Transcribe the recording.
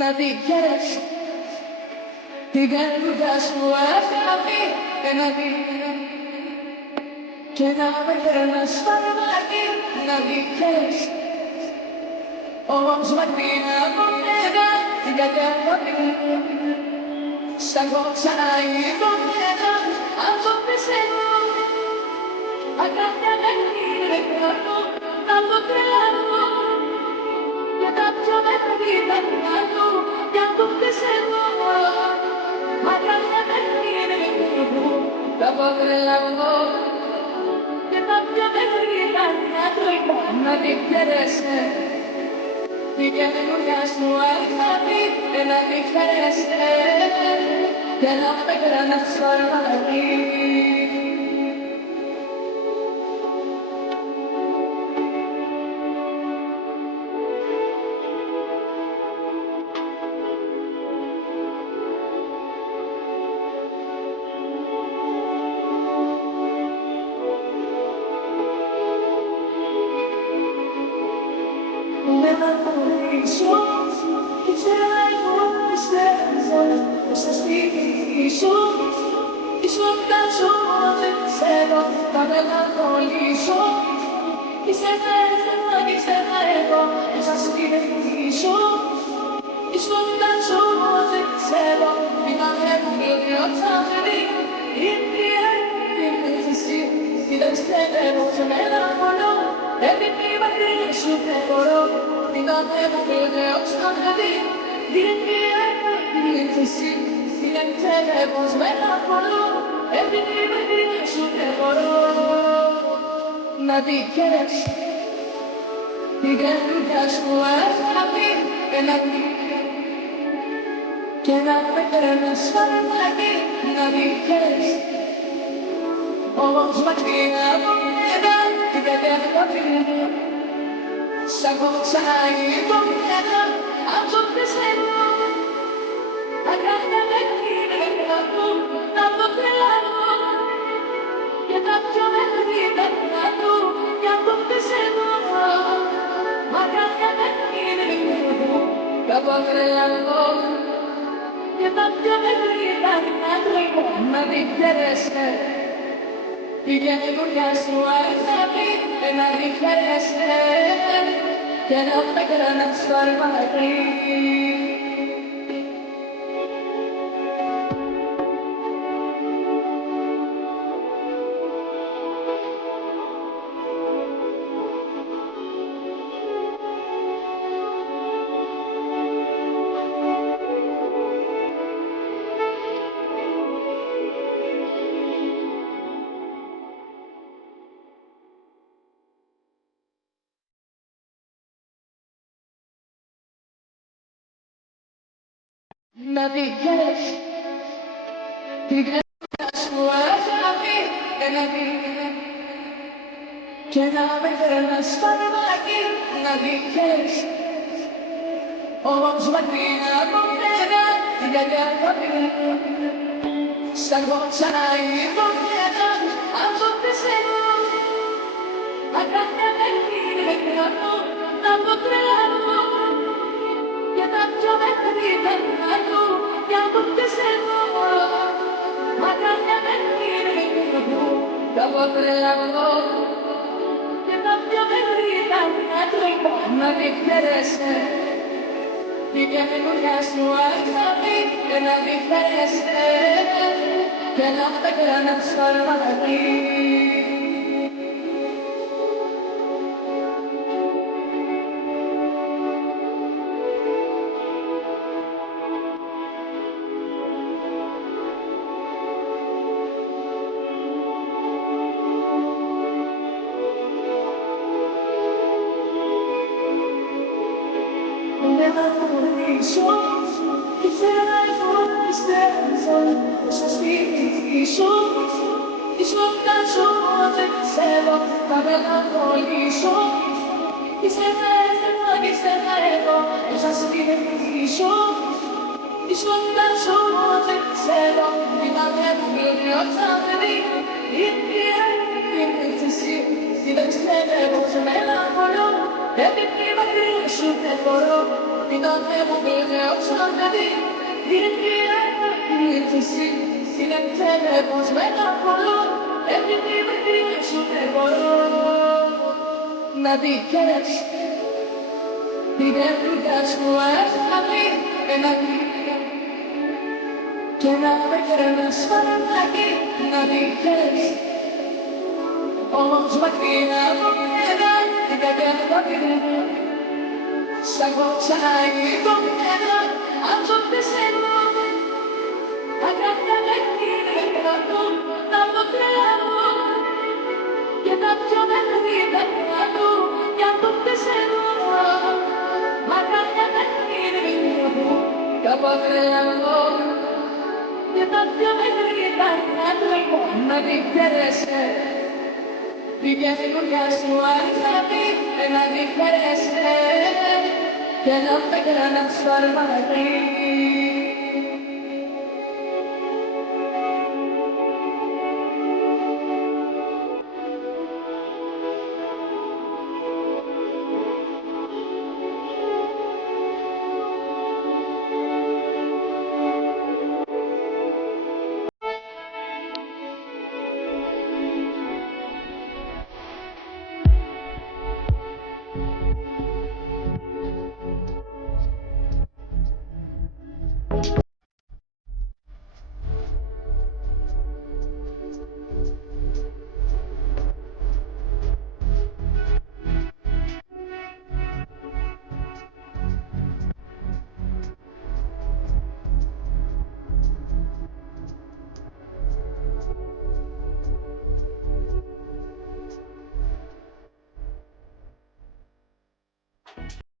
να δικές την καρδιά σου έφτιαχνει να δει και να με φέρνας φαρμάκι να δικές όμως μακριά από μένα γιατί αγάπη μου σ' ακούω ξανά υπομένα αν το πιστεύω αγάπια δεν είναι κάτω από τρελάνω και τα πιο μεγάλα κάτω για το πιστεύω αγάπια δεν είναι κάτω από τρελάνω και τα πιο μεγάλα κάτω να την φέρεσαι την καινούργια σου αγάπη να την φέρεσαι και να με κρανάς φαρμάκι. Με να χωρίσω, ήθελα εγώ να πιστεύω μέσα στη γη σου. Ήσουν κάτσω, δεν ξέρω, θα μελαγχολήσω. Ύστερα εγώ, μέσα στη γη σου. Ήσουν κάτσω, δεν ξέρω, ήταν εγώ γλυκό τσάφερι. Είναι εσύ, δεν ξέρω, σε μελαγχολώ. Επειδή μακριά σου δεν μπορώ, ήταν εγώ γλυκό τσάφερι. Είναι εσύ, δεν ξέρω, σε μελαγχολώ. Επειδή μακριά σου δεν μπορώ. Να δικές την καρδιά σου αγάπη να δει και να με κρανάς φαρμάκι να δικές όμως μακριά από μένα γιατί αγάπη μου σ' ακούω ξανά υπομένα αν το πιστεύω αγάπια δεν είναι κάτω από τρελάνω και τα πιο μεγάλα κάτω για το πιστεύω αγάπια δεν είναι κάτω από τρελάνω και τα πιο μεγάλα κάτω να την φέρεσαι την καινούργια σου αγάπη να την φέρεσαι και να με κρανάς φαρμάκι. Να δικές την καρδιά σου αγάπη να δει και να με φέρνας φαρμάκι να δικές όμως μακριά από μένα γιατί αγάπη μου σ' ακούω ξανά υπομένα αν το πιστεύω αγάπια δεν είναι κάτω από τρελάνω και τα πιο μεγάλα κάτω για το πιστεύω αγάπια δεν είναι κάτω από τρελάνω και τα πιο μεγάλα κάτω να την φέρεσαι την καινούργια σου αγάπη να την φέρεσαι και να με κρανάς φαρμάκι. Με να χωρίσω, ήθελα εγώ να πιστεύω μέσα στη γη σου. Ήσουν κάτσω, δεν ξέρω, θα μελαγχολήσω. Ύστερα εγώ, μέσα στη γη σου. Ήσουν κάτσω, δεν ξέρω, ήταν εγώ γλυκό τσάφερι. Είναι εσύ, δεν ξέρω, σε μελαγχολώ. Επειδή μακριά σου δεν μπορώ, ήταν εγώ γλυκό Να δείχνεις την έργα σου εύχαλη ένα δίκαιο και να με κρέμες φαρμάκι να δείχνεις όμως μακριά από μένα την κακιά παπηρένα σ' ακούω ξαναγεί το μένα αν το πεσαίνω αγάπη με κρατώ να το κλαίω και τα πιο μελίδα κρατώ κι αν το πεσαίνω αγάπη με κρατώ κάπου αγραίω και τα πιο μελίδα κρατώ να διχαίρεσαι την καινούργια σου αγάπη να διχαίρεσαι και να με κάνεις φαρμάκι